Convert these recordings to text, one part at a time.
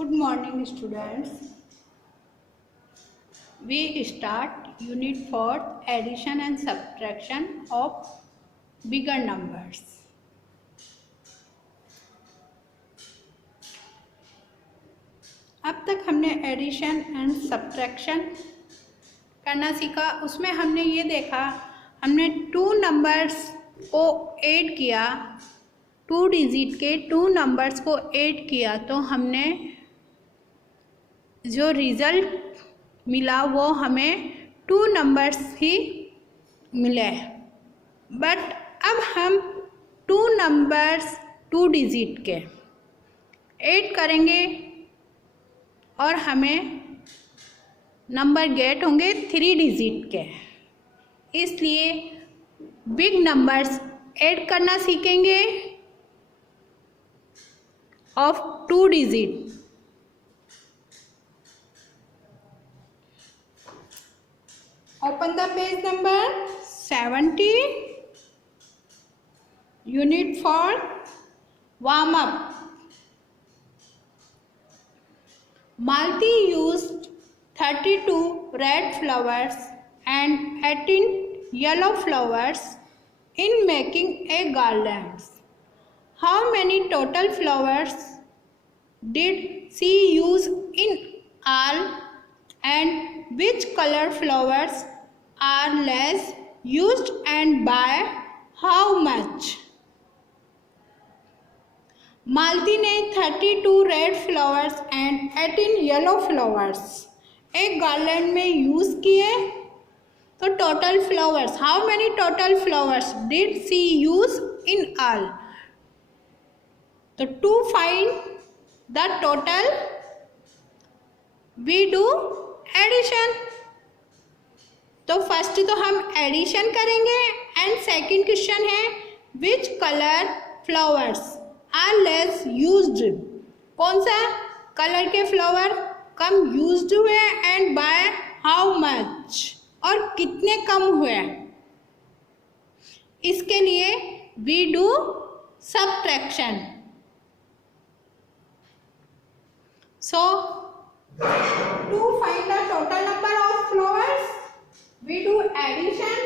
Good morning, students. We start Unit 4 Addition and Subtraction of Bigger Numbers. अब तक हमने addition and subtraction करना सीखा। उसमें हमने ये देखा, हमने टू नंबर्स को ऐड किया, टू डिजिट के टू नंबर्स को ऐड किया तो हमने जो रिज़ल्ट मिला वो हमें टू नंबर्स ही मिले। बट अब हम टू नंबर्स टू डिजिट के ऐड करेंगे और हमें नंबर गेट होंगे थ्री डिजिट के। इसलिए बिग नंबर्स ऐड करना सीखेंगे of two digit. Open the page number 70, Unit 4, warm up. Malti used 32 red flowers and 18 yellow flowers in making a garland. How many total flowers did she use in all, and which color flowers are less used and by how much? Malti ने 32 red flowers and 18 yellow flowers एक garland में use किए। तो total flowers, how many total flowers did she use in all? तो to find the total we do addition. तो first तो हम addition करेंगे एंड सेकंड क्वेश्चन है which colour flowers are less used. कौन सा कलर के फ्लावर कम यूज्ड हुए एंड बाय हाउ मच, और कितने कम हुए। इसके लिए we do subtraction. So to find the total number of flowers, we do addition.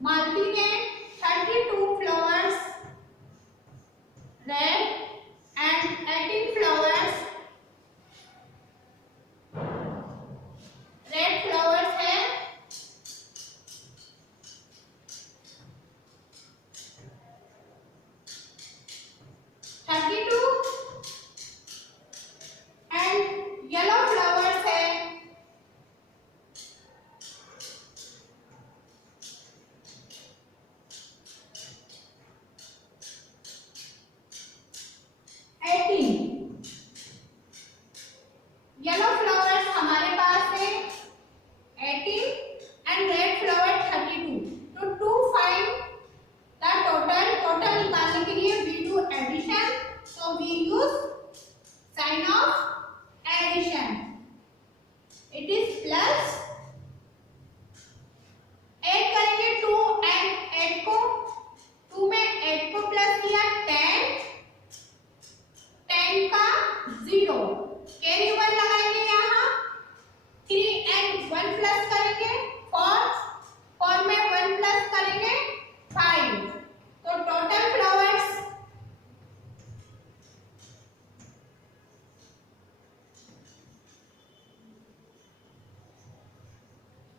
Malti ने 32 flowers red and 18 flowers red flowers है 32 एंड येलो फ्लावर्स है 18। येलो फ्लावर्स हमारे पास है 18 एंड रेड फ्लावर 32। तो टू फाइंड द टोटल निकालने के लिए we do addition. So we use sign of addition. It is plus, add करेंगे 2 and 8 को, 2 में 8 को प्लस किया 10, 10 का 0, कैरी 1 लगाएंगे यहाँ, 3 एंड 1 प्लस करेंगे 4, 4 में 1 प्लस करेंगे 5। तो total flowers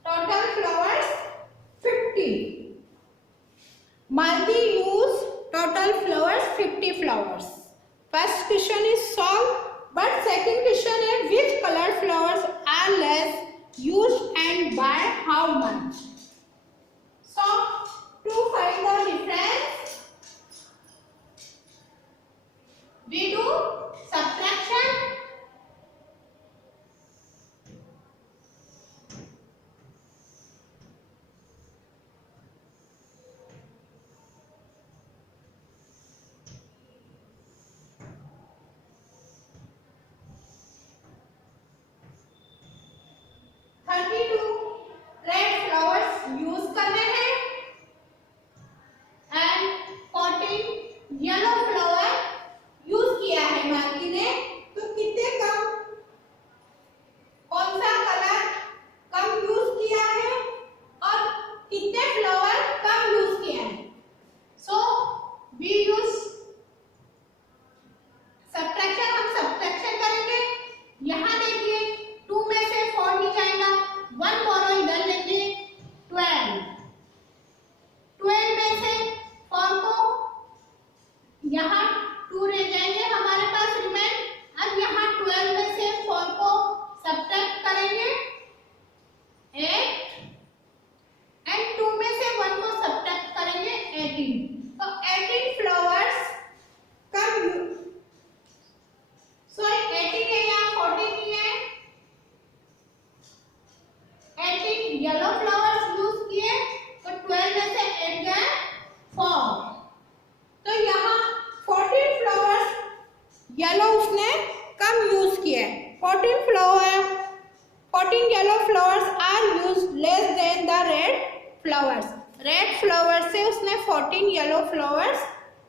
total flowers 50. Malti used total flowers 50 flowers. First question is solved, but second question is which color flowers are less used and by how much? So to find the difference, we do subtraction. Red flowers कितने flower कम use किए हैं। So we use subtraction, हम subtraction करेंगे। यहाँ देखिए 2 में से 4 नहीं जाएगा, 1 बोरो इधर लेंगे 12, 12 में से 4 को यहाँ 2 रह जाएंगे हमारे पास रिमेन। अब यहाँ 12 में से 4 को सब्ट्रैक्ट करेंगे 8 एंड 2 में से 1 को सब्ट्रैक्ट करेंगे 18। तो 18 फ्लावर्स कम, सॉरी 18 है यहाँ 14 नहीं है, 18 येलो फ्लावर्स यूज किए तो 12 में से 8 गए 4। तो यहाँ 14 फ्लावर्स येलो उसने कम यूज किए। 14 yellow flowers are use less than the red flowers. Red flowers से उसने 14 येलो फ्लावर्स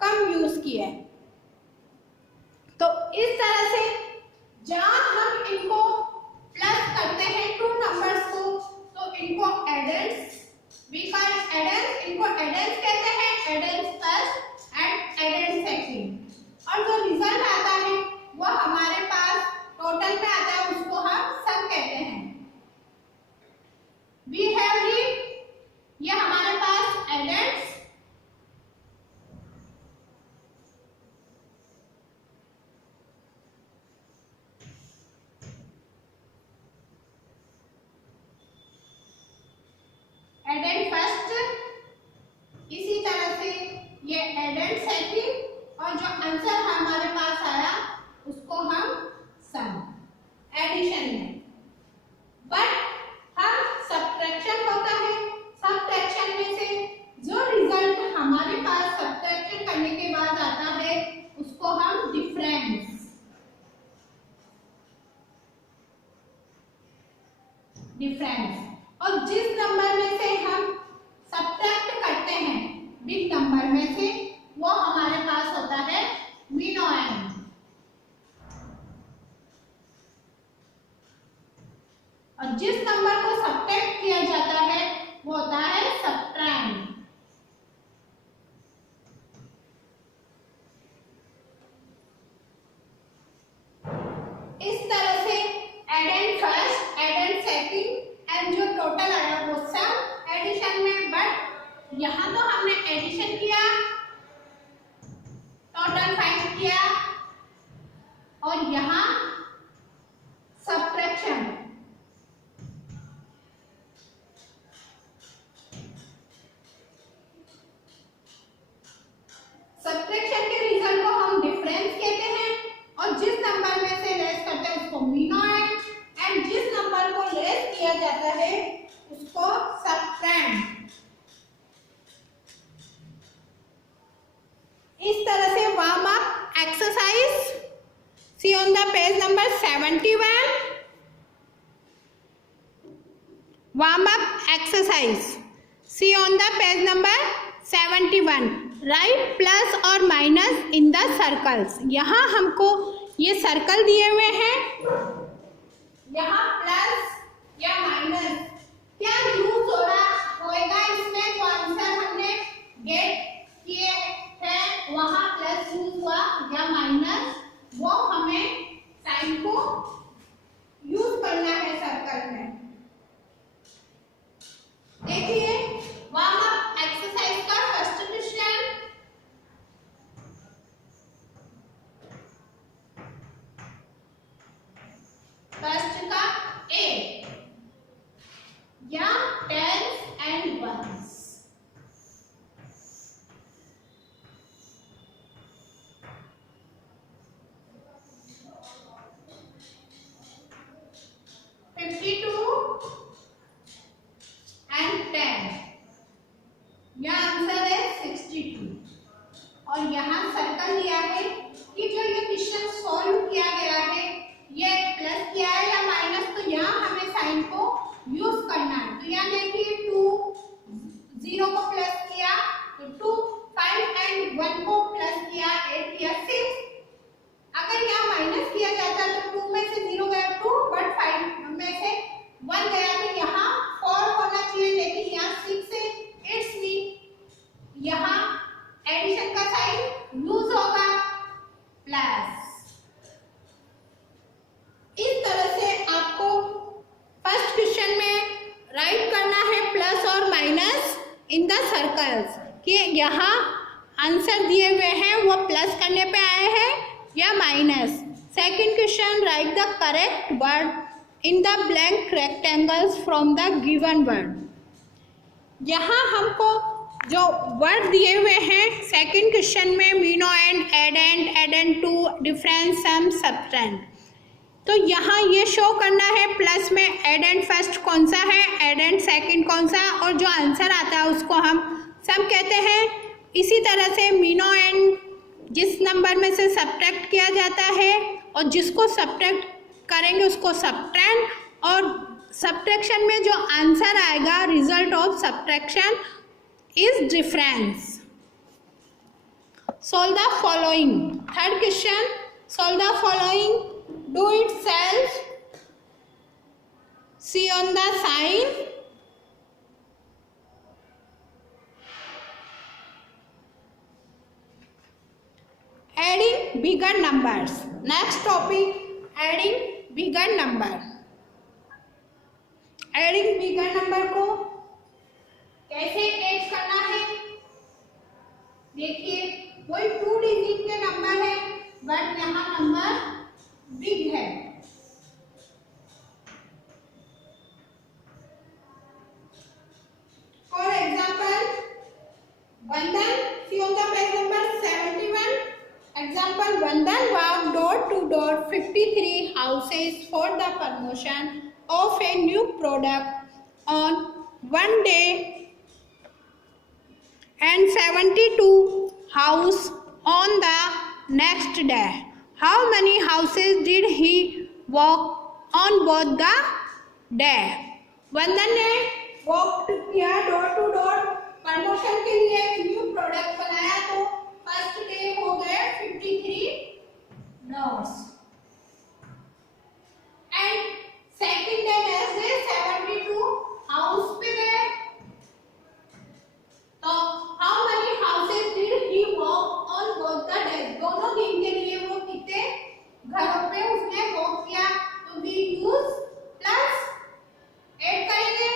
कम यूज किए। तो इस तरह से जहां हम इनको प्लस करते हैं 2 नंबर्स को, तो इनको एडेंस, वी कॉल एडेंस, इनको एडेंस कहते हैं, एडेंस फर्स्ट एंड एडेंस सेकंड। और जो रिजल्ट आता है वो हमारे पास टोटल में आता है, उसको हम सम कहते हैं। वी हैव रीड, ये हमारे पास एडेंस, एडेंट फर्स्ट, इसी तरह से ये एडेंट सेकंड, और जो आंसर हमारे पास आया उसको हम सम एडिशन में। बट हम सब्ट्रैक्शन होता है, सब्ट्रैक्शन में से जो रिजल्ट हमारे पास सब्ट्रैक्शन करने के बाद आता है उसको हम डिफरेंस, और जिस नंबर में से हम सब्ट्रैक्ट करते हैं बिग नंबर में से, वो हमारे पास होता है मिनोएंड। और जिस नंबर को सब्ट्रैक्ट किया जाता है वो होता है सब्ट्रैंड। इस तरह से एडेंट फर्स्ट, एडेंट सेकंड एंड जो टोटल आया वो सम एडिशन में। बट यहाँ तो हमने एडिशन किया, टोटल फाइंड किया, और यहाँ सब्ट्रैक्शन। सब्ट्रैक्शन के रिजल्ट को हम डिफरेंस कहते हैं, और जिस नंबर में से लेस करते हैं उसको मिनोएंड, एंड जिस नंबर को लेस किया जाता है उसको सब्ट्रैंड। इस तरह से warm up exercise, see on the page number 71, warm up exercise, see on the page number 71, right plus और माइनस इन द सर्कल्स। यहाँ हमको ये सर्कल दिए हुए हैं, यहाँ प्लस या माइनस क्या यूज हो रहा होएगा इसमें, जो आंसर हमने गेट किए हैं वहां प्लस यूज हुआ या माइनस, वो हमें साइन को यूज करना है सर्कल में। देखिए वार्म अप एक्सरसाइज का फर्स्ट क्वेश्चन, फर्स्ट का ए, या टेंस एंड वंस। यह आंसर है 62। और यहाँ सर्कल दिया है कि जो ये क्वेश्चन सॉल्व किया गया है ये प्लस किया है या माइनस, तो यहाँ हमें साइन को यूज करना है। तो यहाँ देखिए 2 0 को प्लस किया तो 2, 5 एंड 1 को प्लस किया 8 या 6। अगर यहाँ माइनस किया जाता तो 2 में से 0 गया 2, बट 5 में से 1 गया तो यहाँ 4 होना चाहिए, लेकिन यहाँ 6 है इन द सर्कल्स, कि यहाँ आंसर दिए हुए हैं वो प्लस करने पे आए हैं या minus. Second question, right the correct word in the blank rectangles from the given word. यहाँ हमको जो वर्ड दिए हुए हैं सेकंड क्वेश्चन में, मीनो एंड, एडेंट टू, डिफरेंस, सम, सबट्रेंड, तो यहाँ ये शो करना है प्लस में एडेंट फर्स्ट कौन सा है, एडेंट सेकंड कौन सा, और जो आंसर आता है उसको हम सम कहते हैं। इसी तरह से मीनो एंड जिस नंबर में से सब्ट्रैक्ट किया जाता है और जिसको सब्ट्रैक्ट करेंगे उसको सबट्रेंड, और सब्ट्रैक्शन में जो आंसर आएगा result of subtraction is difference. Solve the following. Third question, solve the following, do it self, see on the sign, adding bigger numbers. Next topic, adding bigger number. Adding bigger number को कैसे add करना है, देखिए वही 2 digit के number है but यहाँ number big है। For example Vandan, see on the page number 71, example Vandan walked door to door 53 houses for the promotion of a new product on one day and 72 house on the next day. How many houses did he walk on both the day? Vandan ने walk किया door to door, promotion के लिए एक new product बनाया, तो first day हो गए 53 डॉर्स and second day में 72 हाउस पे गए। तो how many houses did he walk on both the days, दोनों दिन के लिए वो कितने घरों पे उसने वॉक किया, तो वी यूज प्लस, ऐड करेंगे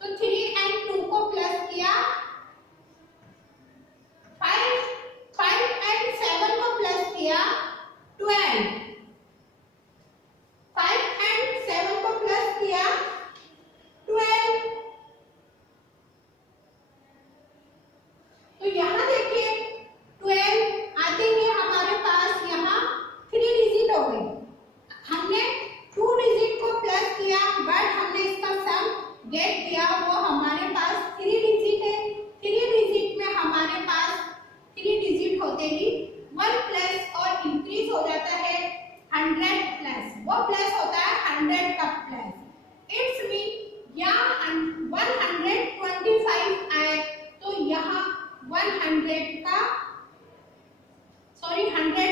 तो 3 and 2 को प्लस किया, 5 and 7 को प्लस किया 12, 5 and 7 को प्लस किया 12। तो यहाँ देखिए 12 आते ही हमारे पास यहाँ 3 डिजिट हो गई। हमने 2 डिजिट को प्लस किया बट हमने इसका सम गेट किया, वो हमारे पास 3 डिजिट है। 3 डिजिट में हमारे पास 3 डिजिट होते ही 1 प्लस और इंक्रीज हो जाता है 100 प्लस, वो प्लस होता है 100 का प्लस। इट्स मीन यहाँ 125 आए तो यहाँ 100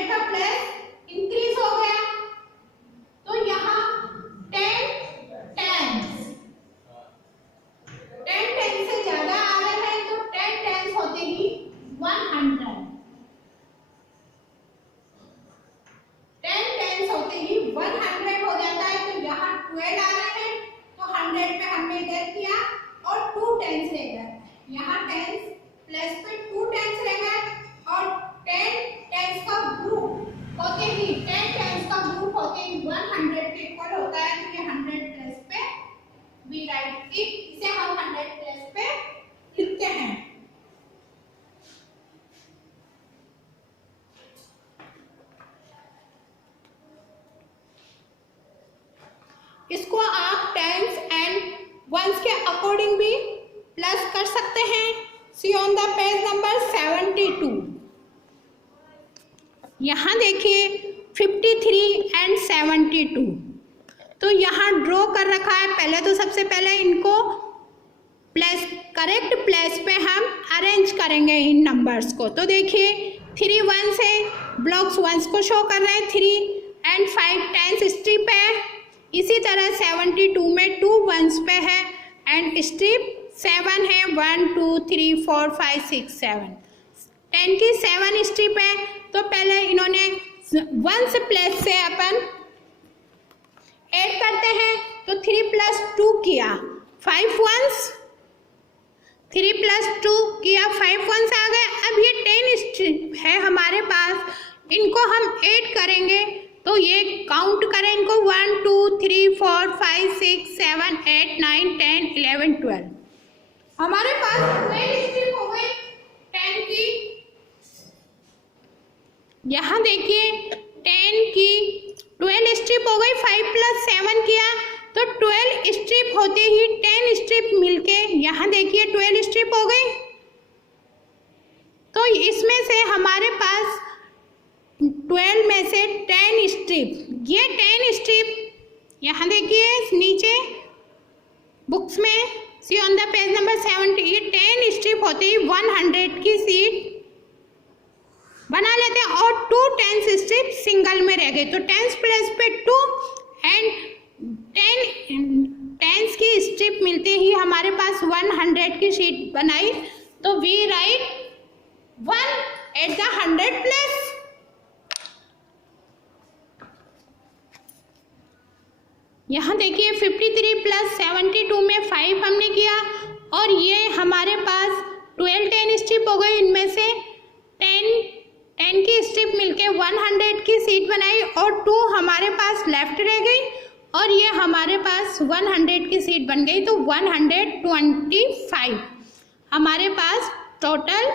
का प्लस इंक्रीज हो गया, तो यहाँ 10 से ज्यादा आ रहे हैं, तो 10 टेंस होते ही 100, 10 टेंस होते ही 100 हो जाता है। तो यहाँ 12 आ रहे हैं तो 100 पे हमने इधर किया और 2 टेंस रह गए, यहाँ 10 प्लस पे 2 टेंस रह गए, और 10 टेंस का ग्रुप होते ही 10 टेंस का ग्रुप होते ही 100 के इक्वल होता है, तो ये 100 प्लस पे वी राइट इट, इसे हम 100 प्लस पे लिखते हैं। इसको आप टेंस एंड वंस के अकॉर्डिंग भी प्लस कर सकते हैं। सी ऑन द पेज नंबर 72, यहाँ देखिए 53 एंड 72, तो यहाँ ड्रॉ कर रखा है। पहले तो सबसे पहले इनको प्लस, करेक्ट प्लेस पे हम अरेंज करेंगे इन नंबर्स को। तो देखिए 3 1 से ब्लॉक्स 1 को शो कर रहे हैं, 3 एंड 5 टेंस स्ट्रिप है। इसी तरह 72 में 2 1s पे है एंड स्ट्रिप 7 है, 1 2 3 4 5 6 7, 10 की 7 स्ट्रिप है। तो पहले इन्होंने 1s प्लेस से अपन ऐड करते हैं, तो 3 + 2 किया, 5 1s, 3 + 2 किया, 5 1 आ गए। अब ये 10 स्ट्रिप है हमारे पास, इनको हम ऐड करेंगे तो ये काउंट करें इनको 1 2 3 4 5 6 7 8 9 10 11 12। हमारे पास 12 स्ट्रिप हो गई 10 की। यहाँ देखिए 10 की 12 स्ट्रिप हो गई, 5 + 7 किया तो 12 स्ट्रिप होते ही 10 स्ट्रिप मिलके यहाँ देखिए 12 स्ट्रिप हो गई। तो इसमें से हमारे पास 12 में से 10 स्ट्रिप, ये 10 स्ट्रिप यहाँ देखिए नीचे बुक्स में सी ऑन द पेज नंबर 70, ये 10 स्ट्रिप होते ही 100 की सीट बना लेते हैं और 2 10 स्ट्रिप सिंगल में रह गए। तो 10 प्लेस पे 2 एंड 10 की स्ट्रिप मिलते ही हमारे पास 100 की शीट बनाई। तो we write 1 at the 100 place. यहाँ देखिए 53 + 72 में 5 हमने किया और ये हमारे पास 12 10 स्ट्रिप हो गई, इनमें से 10 की स्ट्रिप मिलके 100 की सीट बनाई और 2 हमारे पास लेफ्ट रह गई और ये हमारे पास 100 की सीट बन गई। तो 125 हमारे पास टोटल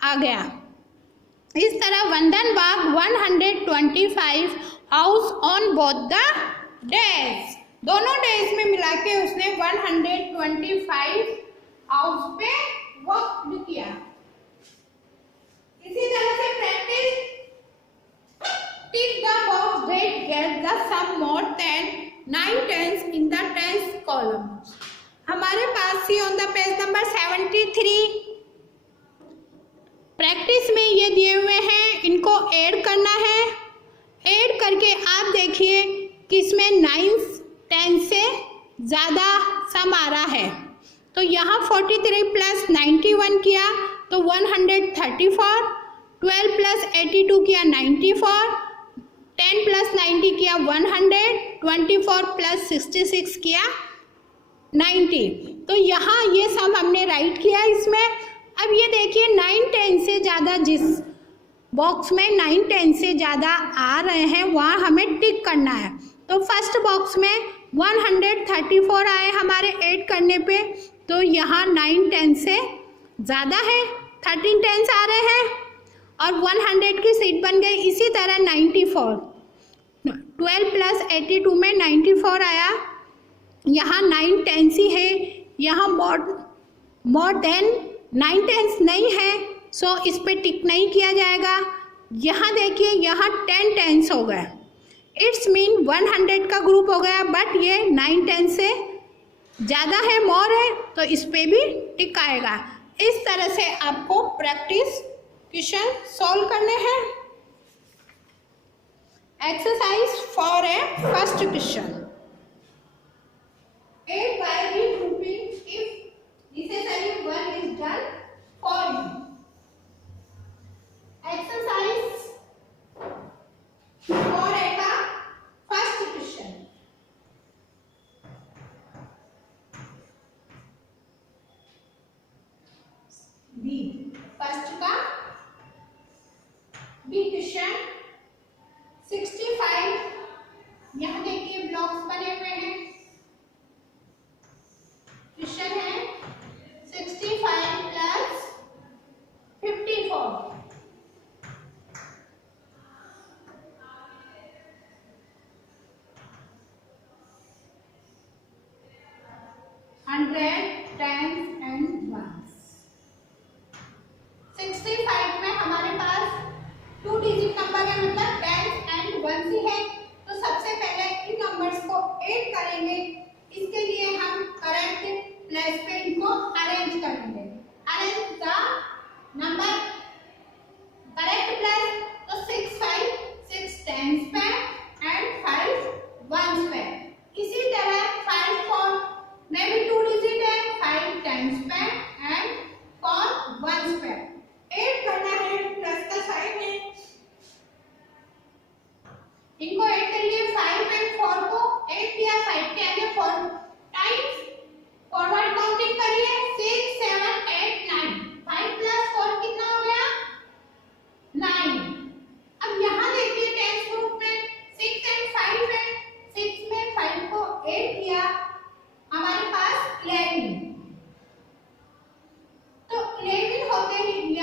आ गया। इस तरह वंदन बाग 125 house on both the days, दोनों डेज में मिला के उसने 125 हाउस पे वर्क किया। इसी तरह से practice tick the box that get the sum more than 9 10s in the 10th column. हमारे पास see on the page number 73 practice में ये दिए हुए हैं, इनको ऐड करना है। ऐड करके आप देखिए कि इसमें 9 10 से ज़्यादा सम आ रहा है। तो यहाँ 43 + 91 किया तो 134, 12 + 82 किया 94, 10 + 90 किया 100, 24 + 66 किया 90। तो यहाँ ये सम हमने राइट किया इसमें। अब ये देखिए 9 10 से ज़्यादा जिस बॉक्स में 9 10 से ज़्यादा आ रहे हैं वहाँ हमें टिक करना है। तो फर्स्ट बॉक्स में 134 आए हमारे ऐड करने पे, तो यहाँ 9 10 से ज़्यादा है, 13 10 आ रहे हैं और 100 की सीट बन गई। इसी तरह 94, 12 + 82 में 94 आया, यहाँ 9 10 ही है, यहाँ मोर देन 9 10 नहीं है, सो इस पे टिक नहीं किया जाएगा। यहाँ देखिए यहाँ 10 10 हो गए, इट्स मीन 100 का ग्रुप हो गया, बट ये 9 10 से ज़्यादा है, मोर है, तो इस पे भी टिक आएगा। इस तरह से आपको प्रैक्टिस क्वेश्चन सॉल्व करने हैं। Exercise for a first question, add by regrouping if necessary work is done for you. Exercise for a first question. B first का बी क्वेश्चन 65। यहाँ देखिए ब्लॉक्स बने हुए हैं। क्वेश्चन है 65 + 54। Hundred tens and once. 65 में हमारे पास 2 डिजिट नंबर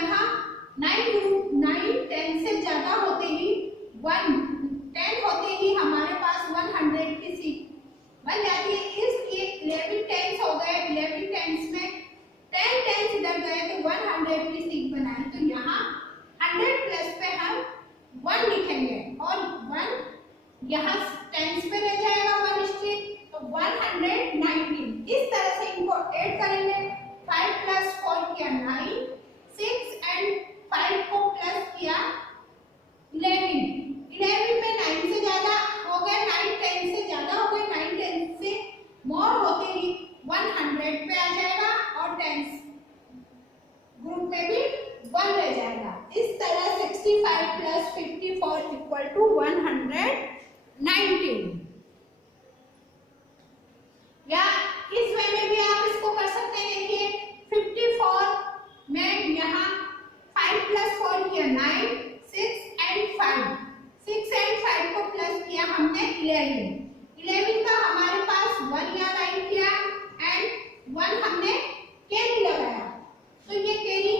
यहाँ 9 से ज़्यादा होते ही 10 होते ही हमारे पास 100 की सीट बन जाती है। इसलिए 11 टेंस हो गए, 11 टेंस में 10 टेंस इधर गए तो 100 की सीट बनाए। तो यहाँ 100 प्लस पे हम 1 लिखेंगे और 1 यहाँ टेंस पे रह जाएगा 1 स्ट्रिक, तो 119। इस तरह से इनको ऐड करेंगे। 5 प्लस 4 किया 9, 6 एंड 5 को प्लस किया 11 में 9 से ज्यादा हो गए, 9 10 से ज्यादा हो गए, 9 10 से मोर होते ही 100 पे आ जाएगा और टेंस ग्रुप में भी 1 रह जाएगा। इस तरह 65 प्लस 54 इक्वल टू 119। या इस वे में भी आप इसको कर सकते हैं। देखिए 54 में यहाँ 5 प्लस 4 किया 9, 6 एंड 5, 6 एंड 5 को प्लस किया हमने 11 का हमारे पास 1 यहाँ लाइन किया एंड 1 हमने कैरी लगाया। तो ये कैरी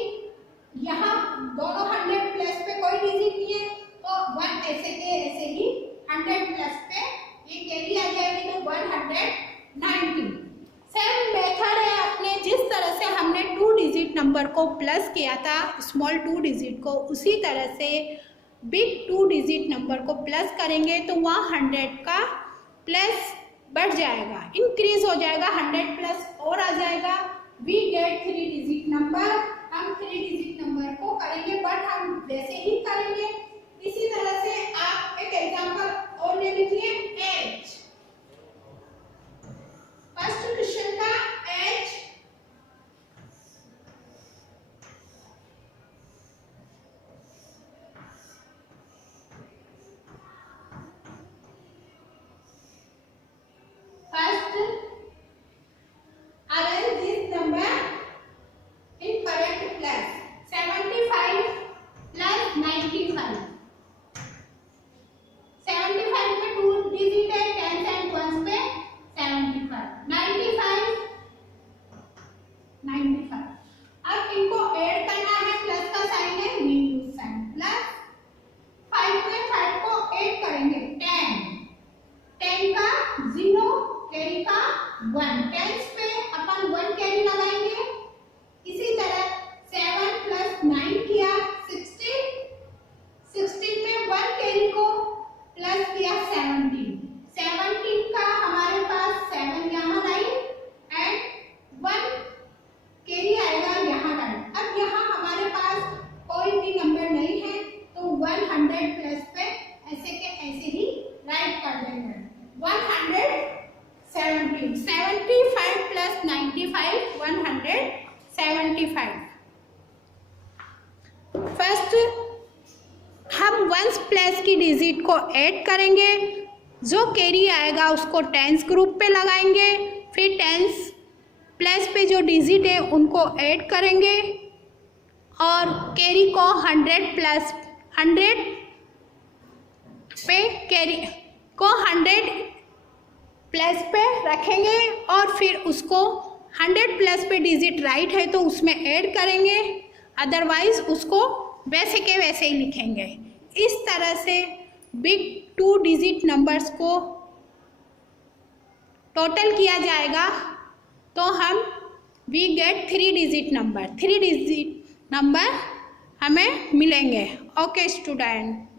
यहाँ दोनों 100 प्लस पे कोई डिजिट नहीं है, तो 1 ऐसे के ऐसे ही 100 प्लस पे ये कैरी आ जाएगी, तो 190। सेम मेथड है अपने, जिस तरह से हमने 2 डिजिट नंबर को प्लस किया था स्मॉल 2 डिजिट को, उसी तरह से बिग 2 डिजिट नंबर को प्लस करेंगे तो वहाँ 100 का प्लस बढ़ जाएगा, इंक्रीज हो जाएगा, 100 प्लस और आ जाएगा। We get 3 digit number. हम 3 डिजिट नंबर को करेंगे, बट हम वैसे ही करेंगे। इसी तरह से आप एक एग्जांपल और ले लीजिए, एज। फर्स्ट क्वेश्चन का as first arrange this number in correct place. 75 plus 95, 75 में 2 डिजिट है, 10 एंड 1 पे 75, 95। अब इनको ऐड करना है, प्लस का साइन है, मीन साइन, प्लस 5 में 5 को ऐड करेंगे 10 का 0, कैरी का 1, 10 पे अपन 1 कैरी लगाएंगे। इसी तरह 7 प्लस 9 किया 16, 16 में 1 कैरी को प्लस किया 17, 17 का हमारे पास 7 यहाँ लाइन एंड 1 कैरी आएगा यहाँ लाइन। अब यहाँ हमारे पास कोई भी नंबर नहीं है, तो 100 प्लस पे ऐसे के ऐसे ही राइट कर देंगे। 170, 75 प्लस 95, 175। फर्स्ट हम 1 प्लस की डिजिट को ऐड करेंगे, जो कैरी आएगा उसको टेंस ग्रुप पे लगाएंगे, फिर टेंस प्लस पे जो डिजिट है उनको ऐड करेंगे और कैरी को 100 प्लस 100 पे कैरी को 100 प्लस पे रखेंगे और फिर उसको 100 प्लस पे डिजिट राइट है तो उसमें ऐड करेंगे, अदरवाइज उसको वैसे के वैसे ही लिखेंगे। इस तरह से बिग 2 डिजिट नंबर्स को टोटल किया जाएगा तो हम we get 3 digit number, 3 digit number हमें मिलेंगे। Okay student.